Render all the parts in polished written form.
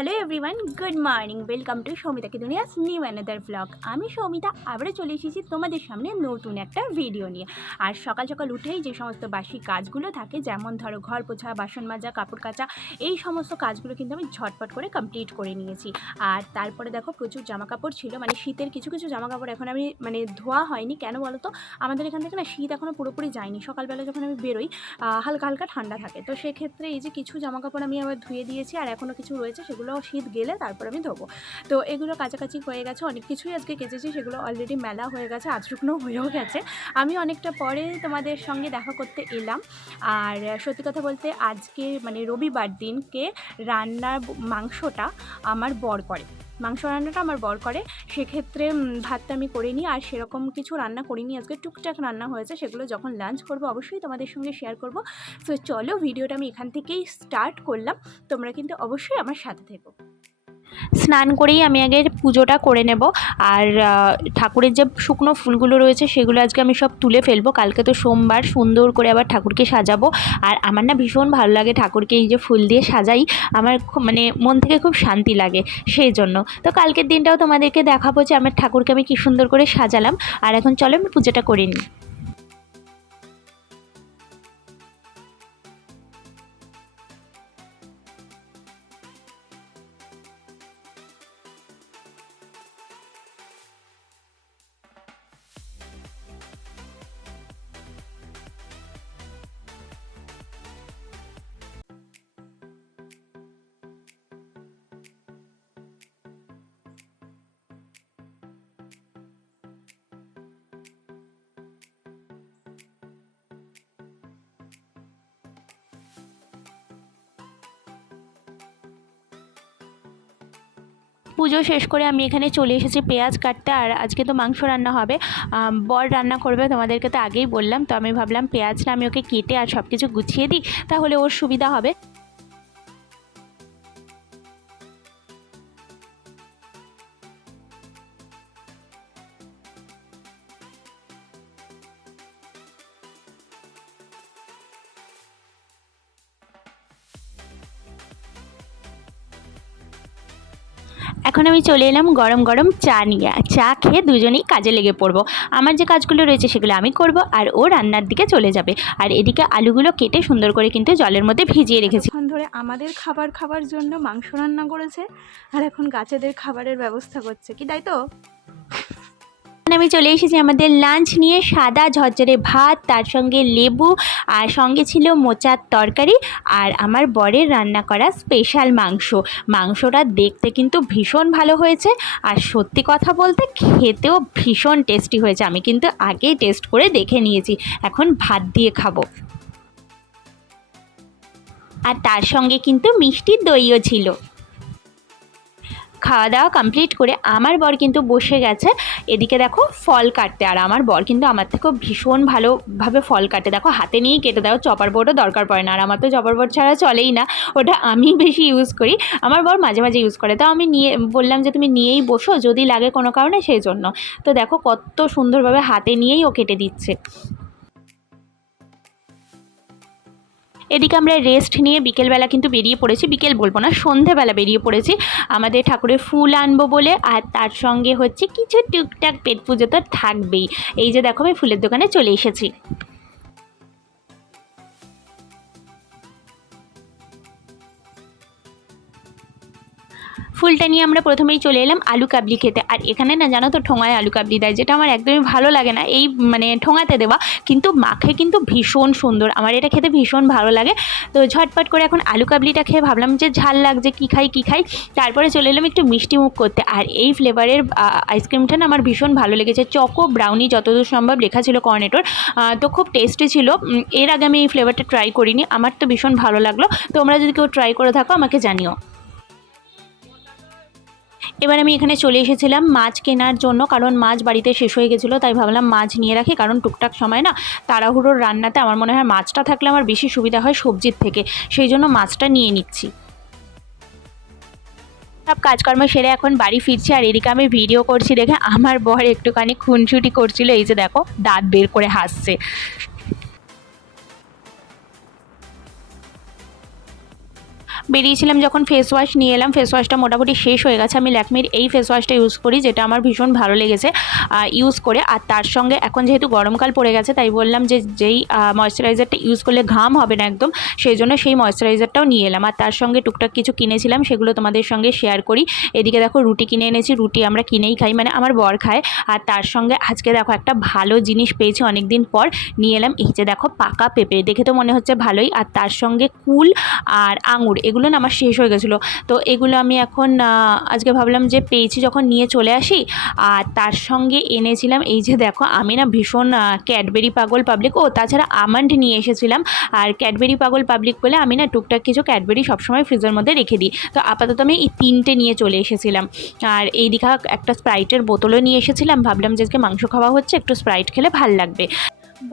Hello everyone, good morning. Welcome to Soumita কি দুনিয়াস new another blog. আমি সৌমিতা আবারও চলে এসেছি তোমাদের সামনে নতুন একটা ভিডিও নিয়ে। আর সকাল সকাল উঠেই যে সমস্ত বাসি কাজগুলো থাকে, যেমন ধরো ঘর পোছা, বাসন মাজা, কাপড় কাচা, এই সমস্ত কাজগুলো কিন্তু আমি ঝটপট করে কমপ্লিট করে নিয়েছি। আর তারপরে দেখো প্রচুর জামা কাপড় ছিল, মানে শীতের কিছু কিছু জামা কাপড় এখন আমি ধোয়া হয়নি। কেন বলো তো, আমাদের এখান থেকে না শীত এখনও পুরোপুরি যায়নি। সকালবেলা যখন আমি বেরোই হালকা হালকা ঠান্ডা থাকে, তো সেক্ষেত্রে এই যে কিছু জামা কাপড় আমি আবার ধুয়ে দিয়েছি, আর এখনও কিছু রয়েছে, সেগুলো শীত গেলে তারপর আমি ধোবো। তো এগুলো কাছাকাছি হয়ে গেছে, অনেক কিছুই আজকে কেচেছি, সেগুলো অলরেডি মেলা হয়ে গেছে, আধ শুকনো হয়েও গেছে। আমি অনেকটা পরে তোমাদের সঙ্গে দেখা করতে এলাম। আর সত্যি কথা বলতে আজকে রবিবার দিনকে রান্নার মাংসটা আমার বর করে, মাংস রান্নাটা আমার বর করে। সেক্ষেত্রে ভাতটা আমি করিনি, আর সেরকম কিছু রান্না করিনি আজকে। টুকটাক রান্না হয়েছে, সেগুলো যখন লাঞ্চ করবো অবশ্যই তোমাদের সঙ্গে শেয়ার করব। সো চলো, ভিডিওটা আমি এখান থেকেই স্টার্ট করলাম, তোমরা কিন্তু অবশ্যই আমার সাথে থেকো। স্নান করেই আমি আগে পুজোটা করে নেব। আর ঠাকুরের যে শুকনো ফুলগুলো রয়েছে সেগুলো আজকে আমি সব তুলে ফেলবো। কালকে তো সোমবার, সুন্দর করে আবার ঠাকুরকে সাজাবো। আর আমার না ভীষণ ভালো লাগে ঠাকুরকে এই যে ফুল দিয়ে সাজাই, আমার খুব মন থেকে খুব শান্তি লাগে, সেই জন্য। তো কালকের দিনটাও তোমাদেরকে দেখাবো যে আমার ঠাকুরকে আমি কি সুন্দর করে সাজালাম। আর এখন চলো আমি পুজোটা করে নিই। পুজো শেষ করে আমি এখানে চলে এসেছি পেঁয়াজ কাটতে। আর আজকে তো মাংস রান্না হবে, বর রান্না করবে, তোমাদেরকে তো আগেই বললাম। তো আমি ভাবলাম পেঁয়াজটা আমি ওকে কেটে আর সব কিছু গুছিয়ে দিই, তাহলে ওর সুবিধা হবে। এখন আমি চলে এলাম গরম গরম চা নিয়ে। চা খেয়ে দুজনেই কাজে লেগে পড়বো। আমার যে কাজগুলো রয়েছে সেগুলো আমি করব, আর ও রান্নার দিকে চলে যাবে। আর এদিকে আলুগুলো কেটে সুন্দর করে কিন্তু জলের মধ্যে ভিজিয়ে রেখেছি। এখন ধরে আমাদের খাবার জন্য মাংস রান্না করেছে, আর এখন গাছেদের খাবারের ব্যবস্থা করছে, কি তাই তো? আমি চলে এসেছি আমাদের লাঞ্চ নিয়ে। সাদা ঝরঝরে ভাত, তার সঙ্গে লেবু, আর সঙ্গে ছিল মোচার তরকারি, আর আমার বরের রান্না করা স্পেশাল মাংস। মাংসটা দেখতে কিন্তু ভীষণ ভালো হয়েছে, আর সত্যি কথা বলতে খেতেও ভীষণ টেস্টি হয়েছে। আমি কিন্তু আগেই টেস্ট করে দেখে নিয়েছি, এখন ভাত দিয়ে খাবো। আর তার সঙ্গে কিন্তু মিষ্টি দইও ছিল। খাওয়া দাওয়া কমপ্লিট করে আমার বর কিন্তু বসে গেছে এদিকে দেখো ফল কাটতে। আর আমার বর কিন্তু আমার থেকেও ভীষণ ভালোভাবে ফল কাটে, দেখো হাতে নিয়েই কেটে দাও, চপার বোর্ডও দরকার পড়ে না। আর আমার তো চপার বোর্ড ছাড়া চলেই না, ওটা আমি বেশি ইউজ করি, আমার বর মাঝে মাঝে ইউজ করে। তো আমি বললাম যে তুমি নিয়েই বসো যদি লাগে কোনো কারণে, সেই জন্য। তো দেখো কত সুন্দরভাবে হাতে নিয়েই ও কেটে দিচ্ছে। এদিকে আমরা রেস্ট নিয়ে বিকেলবেলা কিন্তু বেরিয়ে পড়েছি, বিকেল বলবো না, সন্ধেবেলা বেরিয়ে পড়েছি আমাদের ঠাকুরের ফুল আনবো বলে। আর তার সঙ্গে হচ্ছে কিছু টুকটাক পেট পুজো তো থাকবেই। এই যে দেখো আমি ফুলের দোকানে চলে এসেছি। ফুলটা নিয়ে আমরা প্রথমেই চলে এলাম আলু কাবলি খেতে। আর এখানে না জানো তো ঠোঙায় আলু কাবলি দেয়, যেটা আমার একদমই ভালো লাগে না, এই ঠোঙাতে দেওয়া, কিন্তু মাখে কিন্তু ভীষণ সুন্দর, আমার এটা খেতে ভীষণ ভালো লাগে। তো ঝটপট করে এখন আলু কাবলিটা খেয়ে ভাবলাম যে ঝাল লাগছে, কী খাই। তারপরে চলে এলাম একটু মিষ্টি মুখ করতে। আর এই ফ্লেভারের আইসক্রিমটা না আমার ভীষণ ভালো লেগেছে, চকো ব্রাউনি যতদূর সম্ভব লেখা ছিল কর্নেটোর। তো খুব টেস্টি ছিল। এর আগে আমি এই ফ্লেভারটা ট্রাই করিনি, আমার তো ভীষণ ভালো লাগলো। তোমরা যদি কেউ ট্রাই করে থাকো আমাকে জানিও। এবার আমি এখানে চলে এসেছিলাম মাছ কেনার জন্য, কারণ মাছ বাড়িতে শেষ হয়ে গেছিলো, তাই ভাবলাম মাছ নিয়ে রাখি, কারণ টুকটাক সময় না তাড়াহুড়োর রান্নাতে আমার মনে হয় মাছটা থাকলে আমার বেশি সুবিধা হয় সবজির থেকে, সেই জন্য মাছটা নিয়ে নিচ্ছি। সব কাজকর্ম সেরে এখন বাড়ি ফিরছি। আর এদিকে আমি ভিডিও করছি দেখে আমার বর একটুখানি খুনসুটি করছিল, এই যে দেখো দাঁত বের করে হাসছে। বেরিয়েছিলাম যখন ফেস ওয়াশ নিয়ে এলাম। ফেস ওয়াশটা মোটামুটি শেষ হয়ে গেছে। আমি ল্যাকমির এই ফেস ওয়াশটা ইউজ করি, যেটা আমার ভীষণ ভালো লেগেছে ইউজ করে। আর তার সঙ্গে এখন যেহেতু গরমকাল পড়ে গেছে, তাই বললাম যে যেই ময়েশ্চারাইজারটা ইউজ করলে ঘাম হবে না একদম, সেই জন্য সেই ময়েশ্চারাইজারটাও নিয়ে এলাম। আর তার সঙ্গে টুকটাক কিছু কিনেছিলাম, সেগুলো তোমাদের সঙ্গে শেয়ার করি। এদিকে দেখো রুটি কিনে এনেছি, রুটি আমরা কিনেই খাই, মানে আমার বর খায়। আর তার সঙ্গে আজকে দেখো একটা ভালো জিনিস পেয়েছি অনেক দিন পর, নিয়ে এলাম এই যে দেখো পাকা পেঁপে। দেখে তো মনে হচ্ছে ভালোই। আর তার সঙ্গে কুল আর আঙুর, এগুলো না আমার শেষ হয়ে গেছিলো, তো এগুলো আমি এখন আজকে ভাবলাম যে পেয়েছি যখন নিয়ে চলে আসি। আর তার সঙ্গে এনেছিলাম এই যে দেখো, আমি না ভীষণ ক্যাডবেরি পাগল পাবলিক, তাছাড়া আমন্ড নিয়ে এসেছিলাম। আর ক্যাডবেরি পাগল পাবলিক বলে আমি না টুকটাক কিছু ক্যাডবেরি সবসময় ফ্রিজের মধ্যে রেখে দিই। তো আপাতত আমি এই 3টে নিয়ে চলে এসেছিলাম। আর এই দিকে একটা স্প্রাইটের বোতলও নিয়ে এসেছিলাম, ভাবলাম যে আজকে মাংস খাওয়া হচ্ছে, একটু স্প্রাইট খেলে ভাল লাগবে।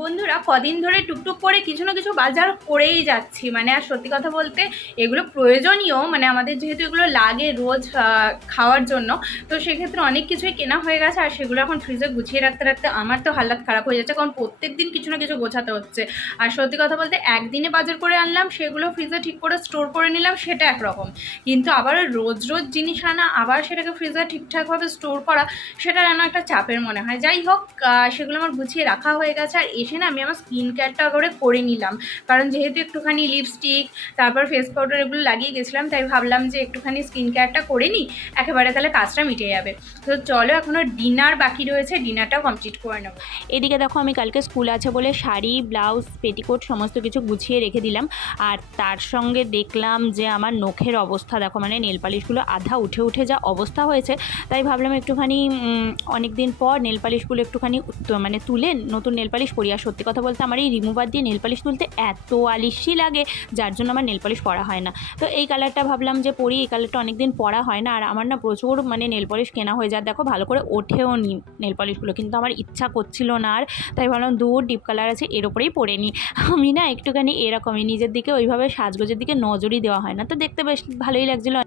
বন্ধুরা, কদিন ধরে টুকটুক করে কিছু না কিছু বাজার করেই যাচ্ছি, মানে আর সত্যি কথা বলতে এগুলো প্রয়োজনীয়, মানে আমাদের যেহেতু এগুলো লাগে রোজ খাওয়ার জন্য, তো সেক্ষেত্রে অনেক কিছুই কেনা হয়ে গেছে। আর সেগুলো এখন ফ্রিজে গুছিয়ে রাখতে রাখতে আমার তো হালাত খারাপ হয়ে যাচ্ছে, কারণ প্রত্যেক দিন কিছু না কিছু গোছাতে হচ্ছে। আর সত্যি কথা বলতে একদিনে বাজার করে আনলাম, সেগুলো ফ্রিজে ঠিক করে স্টোর করে নিলাম, সেটা একরকম, কিন্তু আবার রোজ রোজ জিনিস আনা, আবার সেটাকে ফ্রিজে ঠিকঠাকভাবে স্টোর করা, সেটা যেন একটা চাপের মনে হয়। যাই হোক, সেগুলো আমার গুছিয়ে রাখা হয়ে গেছে। আর এসে না আমি আমার স্কিন কেয়ারটা করে নিলাম, কারণ যেহেতু একটুখানি লিপস্টিক তারপর ফেস পাউডার এগুলো লাগিয়ে গেছিলাম, তাই ভাবলাম যে একটুখানি স্কিন কেয়ারটা করে নিই, একেবারে তাহলে কাজটা মিটে যাবে। তো চলো, এখনও ডিনার বাকি রয়েছে, ডিনারটাও কমপ্লিট করে নেবো। এদিকে দেখো আমি কালকে স্কুল আছে বলে শাড়ি, ব্লাউজ, পেটিকোট সমস্ত কিছু গুছিয়ে রেখে দিলাম। আর তার সঙ্গে দেখলাম যে আমার নখের অবস্থা দেখো, মানে নেল পালিশগুলো আধা উঠে উঠে যা অবস্থা হয়েছে, তাই ভাবলাম একটুখানি অনেক দিন পর নেল পালিশগুলো একটুখানি মানে তুলে নতুন নেল পালিশ পরি। আর সত্যি কথা বলতে আমার এই রিমুভার দিয়ে নেল পালিশ তুলতে এত আলিশি লাগে, যার জন্য আমার নেল পালিশ পরা হয় না। তো এই কালারটা ভাবলাম যে পরি, এই কালারটা অনেক দিন পরা হয় না। আর আমার না প্রচুর মানে নেল পালিশ কেনা হয়ে যায়, দেখো ভালো করে ওঠেও নি নেল পালিশগুলো, কিন্তু আমার ইচ্ছা করছিল না আর, তাই ভাবলাম দূর ডিপ কালার আছে এর ওপরেই পরে নিই। আমি না একটুখানি এরকমই নিজের দিকে ওইভাবে সাজগোজের দিকে নজরই দেওয়া হয় না, তো দেখতে বেশ ভালোই লাগছিলো।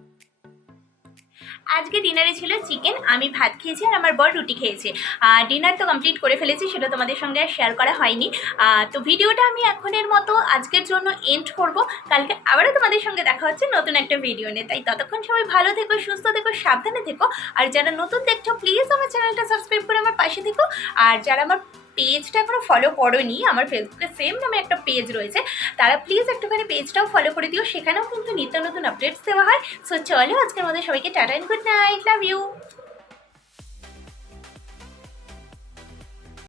আজকে ডিনারে ছিল চিকেন, আমি ভাত খেয়েছি আর আমার বর রুটি খেয়েছে। আর ডিনার তো কমপ্লিট করে ফেলেছি, সেটা তোমাদের সঙ্গে আর শেয়ার করা হয়নি। তো ভিডিওটা আমি এখনের মতো আজকের জন্য এন্ড করব। কালকে আবারও তোমাদের সঙ্গে দেখা হচ্ছে নতুন একটা ভিডিও নিয়ে, তাই ততক্ষণ সবাই ভালো থেকো, সুস্থ থেকো, সাবধানে থেকো। আর যারা নতুন দেখছো প্লিজ আমার চ্যানেলটা সাবস্ক্রাইব করে আমার পাশে থেকো। আর যারা আমার পেজটা এখনো ফলো করোনি, আমার ফেসবুকে সেম নামে একটা পেজ রয়েছে, তারা প্লিজ একটুখানি পেজটাও ফলো করে দিও, সেখানেও কিন্তু নিত্য নতুন আপডেটস দেওয়া হয়। সো চলো, আজকের মধ্যে সবাইকে tata and good night, love you.